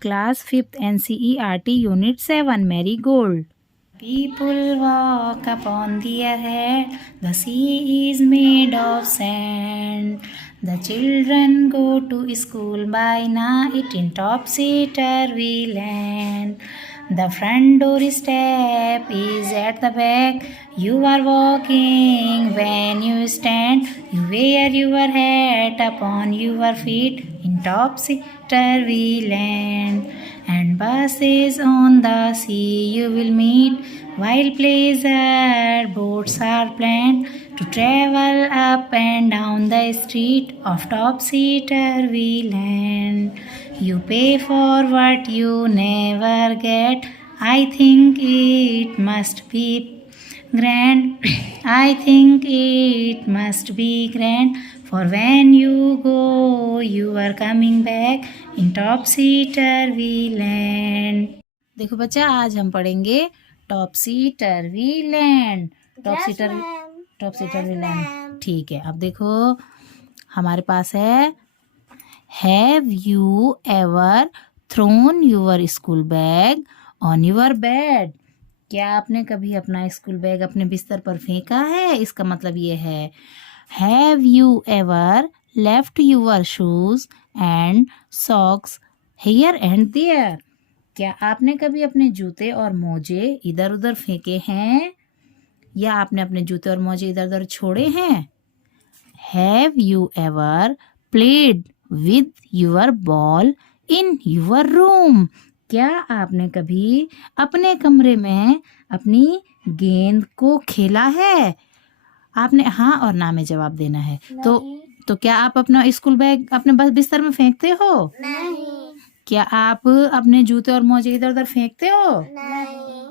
Class 5th NCERT Unit 7 Marigold. People walk upon their head, the sea is made of sand. The children go to school by night in topsy-turvy land. The front door step is at the back. You are walking when you stand. You wear your hat upon your feet in topsy-turvy land. And buses on the sea you will meet, while pleasure boats are planned to travel up and down the street of topsy-turvy land. You pay for what you never get. I think it must be grand. I think it must be grand. For when you go, you are coming back in topsy-turvy land. देखो बच्चा, आज हम पढ़ेंगे टॉपसी-टर्वी land. टॉपसी-टर्वी land, ठीक है। अब देखो हमारे पास है, have you ever thrown your school bag on your bed? क्या आपने कभी अपना स्कूल बैग अपने बिस्तर पर फेंका है? इसका मतलब ये है, have you ever left your shoes and socks here and there? क्या आपने कभी अपने जूते और मोजे इधर उधर फेंके हैं, या आपने अपने जूते और मोजे इधर उधर छोड़े हैं? Have you ever played with your ball in your room? क्या आपने कभी अपने कमरे में अपनी गेंद को खेला है? आपने हाँ और ना में जवाब देना है। तो क्या आप अपना स्कूल बैग अपने बिस्तर में फेंकते हो? नहीं। क्या आप अपने जूते और मोजे इधर उधर फेंकते हो? नहीं।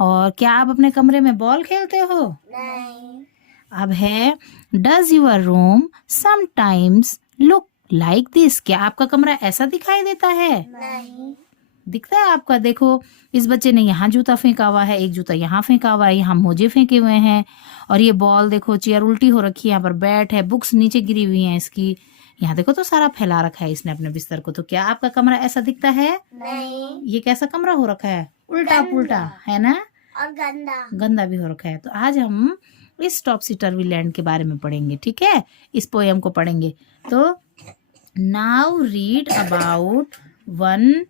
और क्या आप अपने कमरे में बॉल खेलते हो? नहीं। अब है, does your room sometimes look like this? क्या आपका कमरा ऐसा दिखाई देता है? नहीं। दिखता है आपका? देखो, इस बच्चे ने यहाँ जूता फेंका हुआ है, एक जूता यहाँ फेंका हुआ है, यहाँ मोजे फेंके हुए हैं, और ये बॉल देखो, चेयर उल्टी हो रखी है, यहाँ पर बैट है, बुक्स नीचे गिरी हुई हैं इसकी, यहाँ देखो तो सारा फैला रखा है इसने अपने बिस्तर को। तो क्या आपका कमरा ऐसा दिखता है? नहीं। ये कैसा कमरा हो रखा है? उल्टा पुल्टा है ना, और गंदा भी हो रखा है। तो आज हम इस टॉपसी-टर्वी लैंड के बारे में पढ़ेंगे, ठीक है? इस पोएम को पढ़ेंगे। तो now read about one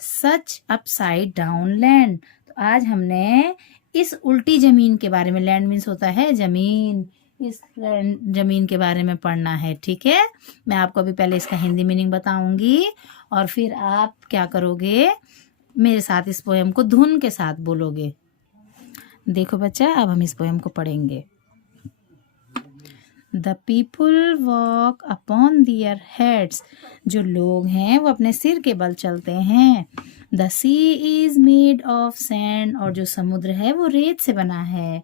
such upside down land. तो आज हमने इस उल्टी जमीन के बारे में, लैंड मीन्स होता है जमीन, इस जमीन के बारे में पढ़ना है, ठीक है? मैं आपको अभी पहले इसका हिंदी मीनिंग बताऊंगी, और फिर आप क्या करोगे, मेरे साथ इस पोएम को धुन के साथ बोलोगे। देखो बच्चा, अब हम इस पोएम को पढ़ेंगे। The people walk upon their heads. जो लोग हैं वो अपने सिर के बल चलते हैं। The sea is made of sand. और जो समुद्र है वो रेत से बना है।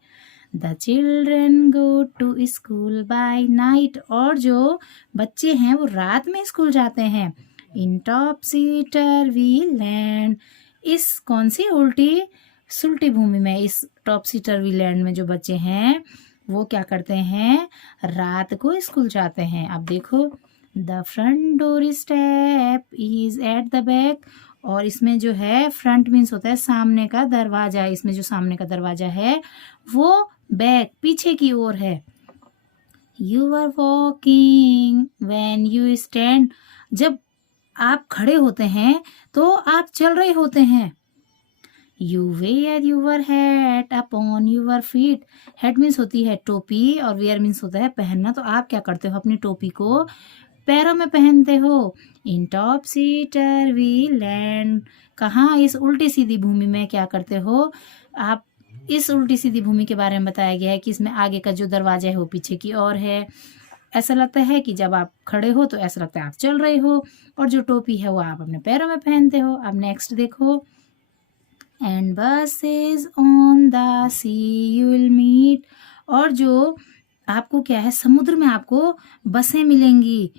The children go to school by night. और जो बच्चे हैं वो रात में स्कूल जाते हैं। इन टॉपसी-टर्वी लैंड। इस कौन सी उल्टी सुलटी भूमि में, इस टॉपसी-टर्वी लैंड में जो बच्चे हैं वो क्या करते हैं, रात को स्कूल जाते हैं। अब देखो, the front door step is at the back. और इसमें जो है, फ्रंट मीन्स होता है सामने का दरवाजा, इसमें जो सामने का दरवाजा है वो बैक पीछे की ओर है। You are walking when you stand. जब आप खड़े होते हैं तो आप चल रहे होते हैं। You wear your hat upon your feet. Hat means होती है टोपी, और वेयर मीन्स होता है पहनना। तो आप क्या करते हो, अपनी टोपी को पैरों में पहनते हो। इन टॉपसी-टर्वी लैंड। कहाँ, इस उल्टी सीधी भूमि में क्या करते हो आप? इस उल्टी सीधी भूमि के बारे में बताया गया है कि इसमें आगे का जो दरवाजा है वो पीछे की ओर है। ऐसा लगता है कि जब आप खड़े हो तो ऐसा लगता है आप चल रहे हो, और जो टोपी है वो आप अपने पैरों में पहनते हो। अब नेक्स्ट देखो, and buses on the sea you will meet. और जो आपको क्या है, समुद्र में आपको बसें मिलेंगी।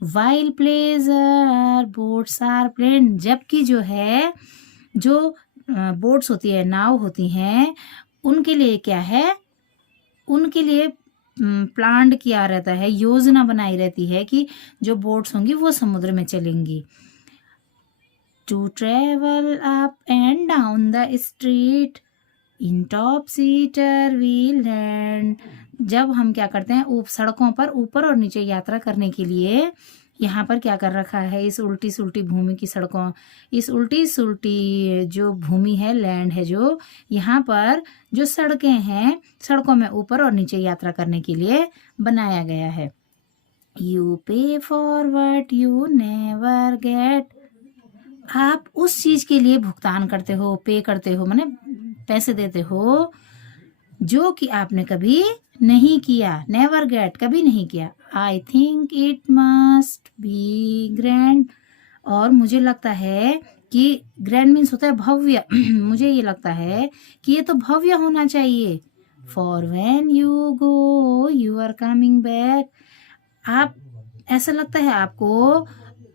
While pleasure boats are plain. जबकि जो है, जो बोट्स होती है, नाव होती हैं, उनके लिए क्या है, उनके लिए प्लान किया रहता है, योजना बनाई रहती है कि जो बोट्स होंगी वो समुद्र में चलेंगी। to travel up and down the street in topsy-turvy land। जब हम क्या करते हैं सड़कों पर ऊपर और नीचे यात्रा करने के लिए, यहाँ पर क्या कर रखा है, इस उल्टी सुल्टी भूमि की सड़कों, इस उल्टी सुल्टी जो भूमि है, लैंड है, जो यहाँ पर जो सड़कें हैं, सड़कों में ऊपर और नीचे यात्रा करने के लिए बनाया गया है। You pay for what you never get। आप उस चीज के लिए भुगतान करते हो, पे करते हो, माने पैसे देते हो, जो कि आपने कभी नहीं किया। नेवर गेट, कभी नहीं किया। I think it must be grand. और मुझे लगता है कि ग्रैंड मीन्स होता है भव्य। मुझे ये लगता है कि ये तो भव्य होना चाहिए। For when you go you are coming back. आप ऐसा लगता है आपको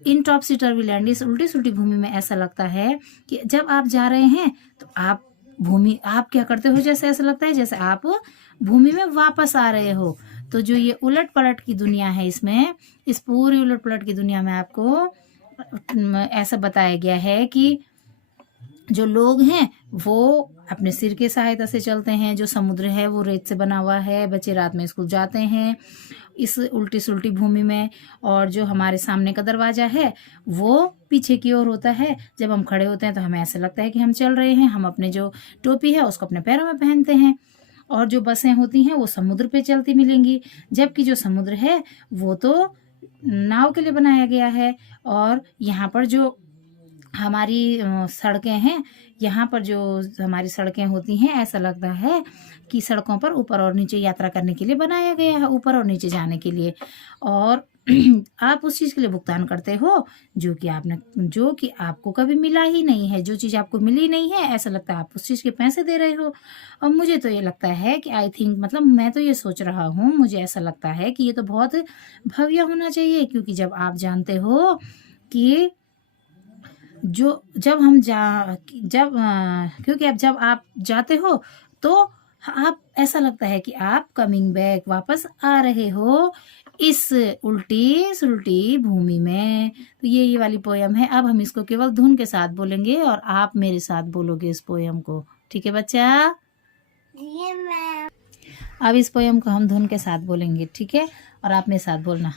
इन टॉप्सी टर्वी लैंड, इस उल्टी सुल्टी भूमि में ऐसा लगता है कि जब आप जा रहे हैं तो आप क्या करते हो, जैसे ऐसा लगता है जैसे आप भूमि में वापस आ रहे हो। तो जो ये उलट पलट की दुनिया है, इसमें इस पूरी उलट पलट की दुनिया में आपको ऐसा बताया गया है कि जो लोग हैं वो अपने सिर के सहायता से चलते हैं, जो समुद्र है वो रेत से बना हुआ है, बच्चे रात में स्कूल जाते हैं इस उल्टी सुल्टी भूमि में, और जो हमारे सामने का दरवाजा है वो पीछे की ओर होता है। जब हम खड़े होते हैं तो हमें ऐसा लगता है कि हम चल रहे हैं। हम अपने जो टोपी है उसको अपने पैरों में पहनते हैं, और जो बसें होती हैं वो समुद्र पे चलती मिलेंगी, जबकि जो समुद्र है वो तो नाव के लिए बनाया गया है। और यहाँ पर जो हमारी सड़कें हैं, यहाँ पर जो हमारी सड़कें होती हैं, ऐसा लगता है कि सड़कों पर ऊपर और नीचे यात्रा करने के लिए बनाया गया है, ऊपर और नीचे जाने के लिए। और आप उस चीज़ के लिए भुगतान करते हो जो कि आपको कभी मिला ही नहीं है। जो चीज़ आपको मिली नहीं है, ऐसा लगता है आप उस चीज़ के पैसे दे रहे हो। और मुझे तो ये लगता है कि आई थिंक, मतलब मैं तो ये सोच रहा हूँ, मुझे ऐसा लगता है कि ये तो बहुत भव्य होना चाहिए, क्योंकि जब आप जानते हो कि क्योंकि अब जब आप जाते हो तो आप ऐसा लगता है कि आप कमिंग बैक, वापस आ रहे हो इस उल्टी सुल्टी भूमि में। तो ये वाली पोयम है। अब हम इसको केवल धुन के साथ बोलेंगे और आप मेरे साथ बोलोगे इस पोयम को, ठीक है बच्चा? जी मैम। अब इस पोयम को हम धुन के साथ बोलेंगे, ठीक है? और आप मेरे साथ बोलना।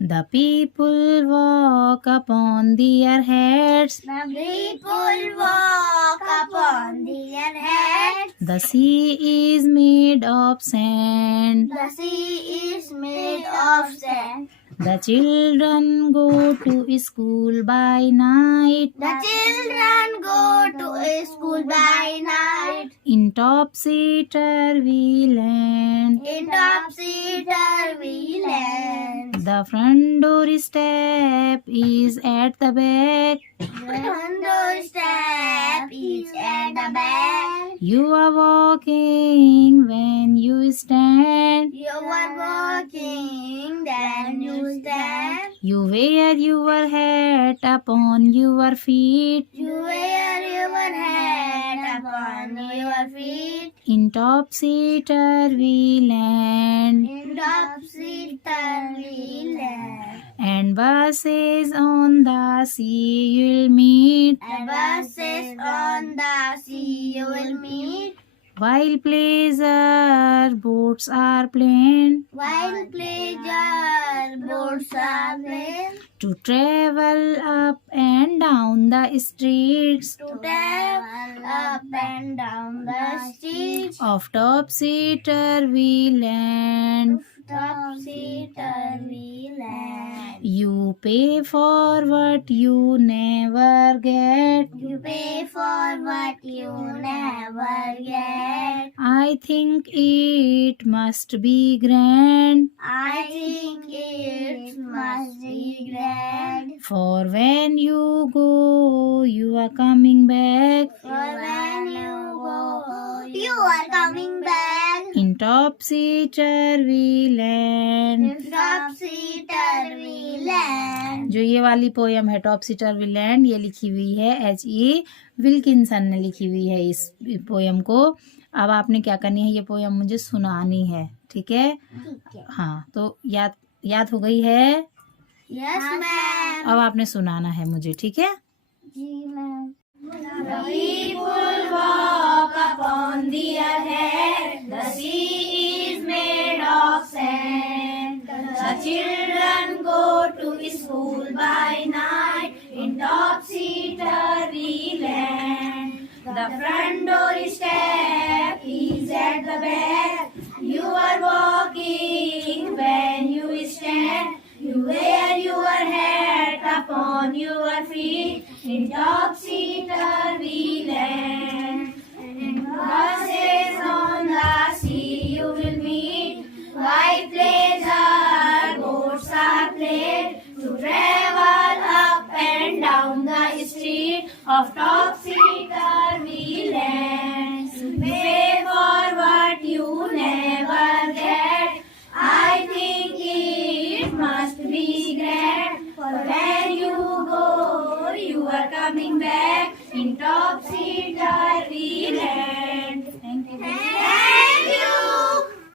The people walk upon their heads. The people walk upon their heads. The sea is made of sand. The sea is made of sand. The children go to school by night. The children go to school by night. In topsy-turvy land. In topsy-turvy land. The front door step is at the back. The front doorstep is at the back. You are walking when you stand. You are walking, then you stand. You wear your hat upon your feet. You wear your hat upon your feet. In topsy-turvy land. In topsy-turvy land. And buses on the sea you'll meet. And buses on the sea you will meet. While pleasure boats are planned. While pleasure boats are plain. To travel up and down the streets. To travel up and down the streets. Of topsy-turvy land. Topsy-turvy land. You pay for what you never get. You pay for what you never get. I think it must be grand. I think it must be grand. For when you go, you are coming back. For when you go, you are coming back. In topsy-turvy land. In topsy-turvy land. जो ये वाली poem है Topsy टर्वी land, ये लिखी हुई है H.E. Wilkinson ने लिखी हुई है इस पोयम को। अब आपने क्या करनी है, ये पोयम मुझे सुनानी है, ठीक है? ठीक है। हाँ, तो याद हो गई है? Yes ma'am. अब आपने सुनाना है मुझे, ठीक है? जी ma'am. The people walk upon the air. The sea is made of sand. The children go to school by night in topsy-turvy land. The front door step is at the back. You are walking when you stand. You wear your hat upon your feet in topsy-turvy land. And crosses on the sea you will meet. White pleasure boats are played to travel up and down the street of topsy-turvy land. Pay for what you never get. I think it must be great. For when you go, you are coming back in topsy-turvy